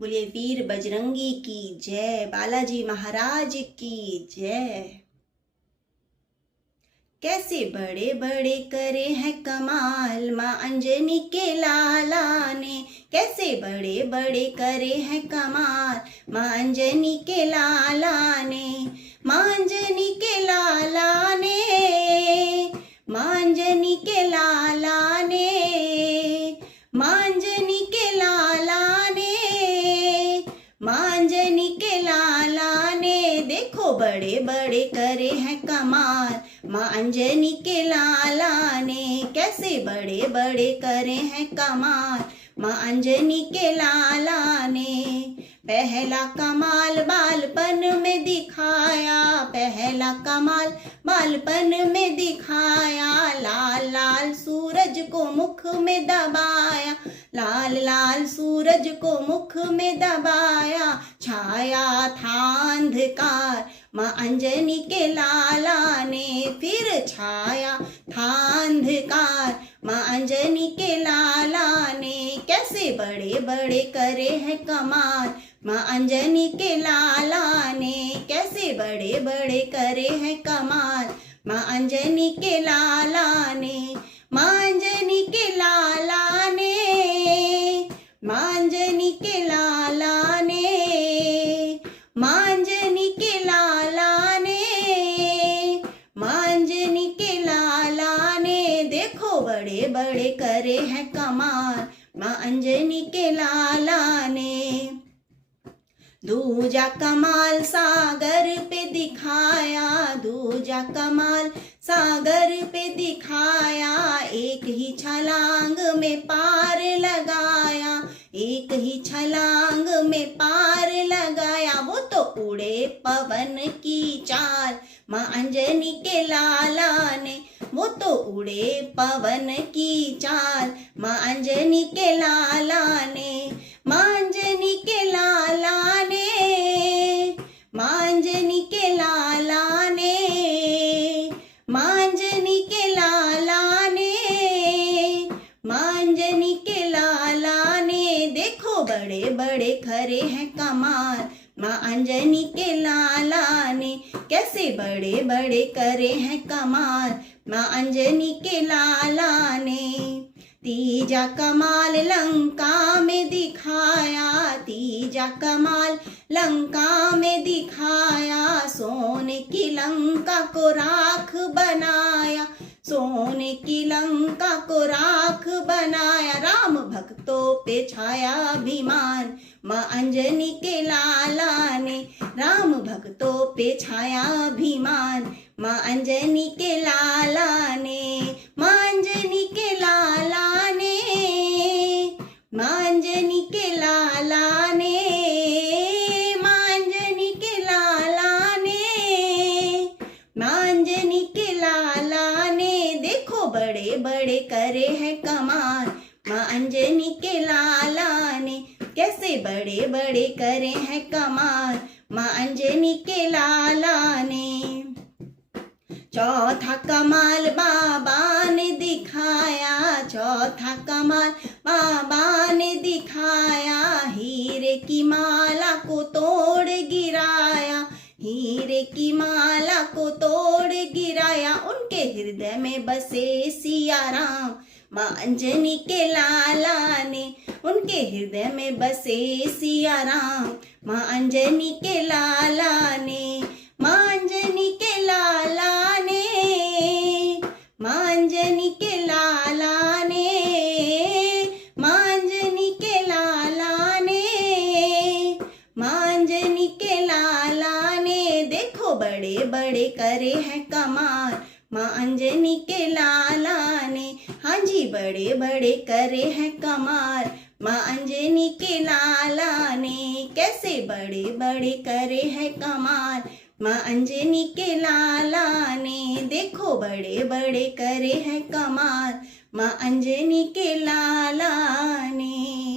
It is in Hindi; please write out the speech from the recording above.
बोलिए वीर बजरंगी की जय, बालाजी महाराज की जय। कैसे बड़े बड़े करे हैं कमाल माँ अंजनी के लाला ने, कैसे बड़े बड़े करे हैं कमाल माँ अंजनी के लाला ने, माँ अंजनी के लाला ने, माँ अंजनी के लाला ने, माँ अंजनी के लाला ने, माँ अंजनी के लाला ने। देखो बड़े बड़े करे हैं कमाल माँ अंजनी के लाला ने, कैसे बड़े बड़े करे हैं कमाल माँ अंजनी के लाला ने। पहला कमाल बालपन में दिखाया, पहला कमाल बालपन में दिखाया, लाल लाल सूरज को मुख में दबाया, लाल लाल सूरज को मुख में दबाया, छाया था अंधकार माँ अंजनी के लाला ने, फिर छाया था अंधकार माँ अंजनी के लाला ने। कैसे बड़े बड़े करे हैं कमाल माँ अंजनी के लाला ने, कैसे बड़े बड़े करे हैं कमाल माँ अंजनी के लाला ने, माँ अंजनी के लाला ने, माँ अंजनी के लाला ने, माँ अंजनी के लाला ने, माँ अंजनी के लाला ने। देखो बड़े बड़े करे हैं कमाल माँ अंजनी के लाला ने। दूजा कमाल सागर पे दिखाया, दूजा कमाल सागर पे दिखाया, एक ही छलांग में पार लगाया, एक ही छलांग में पार लगाया, वो तो उड़े पवन की चाल माँ अंजनी के लाला ने, वो तो उड़े पवन की चाल माँ अंजनी के लाला ने, माँ अंजनी के लाला ने, माँ अंजनी के लाला ने, माँ अंजनी के लाला ने, माँ अंजनी के लाला ने। देखो बड़े बड़े खरे हैं कमाल माँ अंजनी के लाला ने, कैसे बड़े बड़े करे हैं कमाल माँ अंजनी के लाला ने। तीजा कमाल लंका में दिखाया, तीजा कमाल लंका में दिखाया, सोने की लंका को राख बनाया, सोने की लंका को राख बनाया, राम भक्तों पे छाया अभिमान माँ अंजनी के लाला ने, राम भक्तों पे छाया अभिमान माँ अंजनी के लाला ने, माँ अंजनी के लाला ने, माँ अंजनी के लाला ने, माँ अंजनी के लाला ने, माँ अंजनी के लाला ने। देखो बड़े बड़े करे हैं कमाल माँ अंजनी के लाला ने, कैसे बड़े बड़े करे हैं कमाल माँ अंजनी के लाला ने। चौथा कमाल बाबा ने दिखाया, चौथा कमाल बाबा ने दिखाया, हीरे की माला को तोड़ गिराया, हीरे की माला को तोड़ गिराया, उनके हृदय में बसे सिया राम माँ अंजनी के लाला ने, उनके हृदय में बसे सिया राम माँ अंजनी के लाला ने, माँ अंजनी के लाला ने, माँ अंजनी के लाला ने, माँ अंजनी के लाला ने, माँ अंजनी के लाला ने। देखो बड़े बड़े करे हैं कमाल माँ अंजनी के लाला ने, हाँ जी बड़े बड़े करे हैं कमाल माँ अंजनी के लाला ने, कैसे बड़े बड़े करे हैं कमाल माँ अंजनी के लाला ने। देखो बड़े बड़े करे हैं कमाल माँ अंजनी के लाला ने।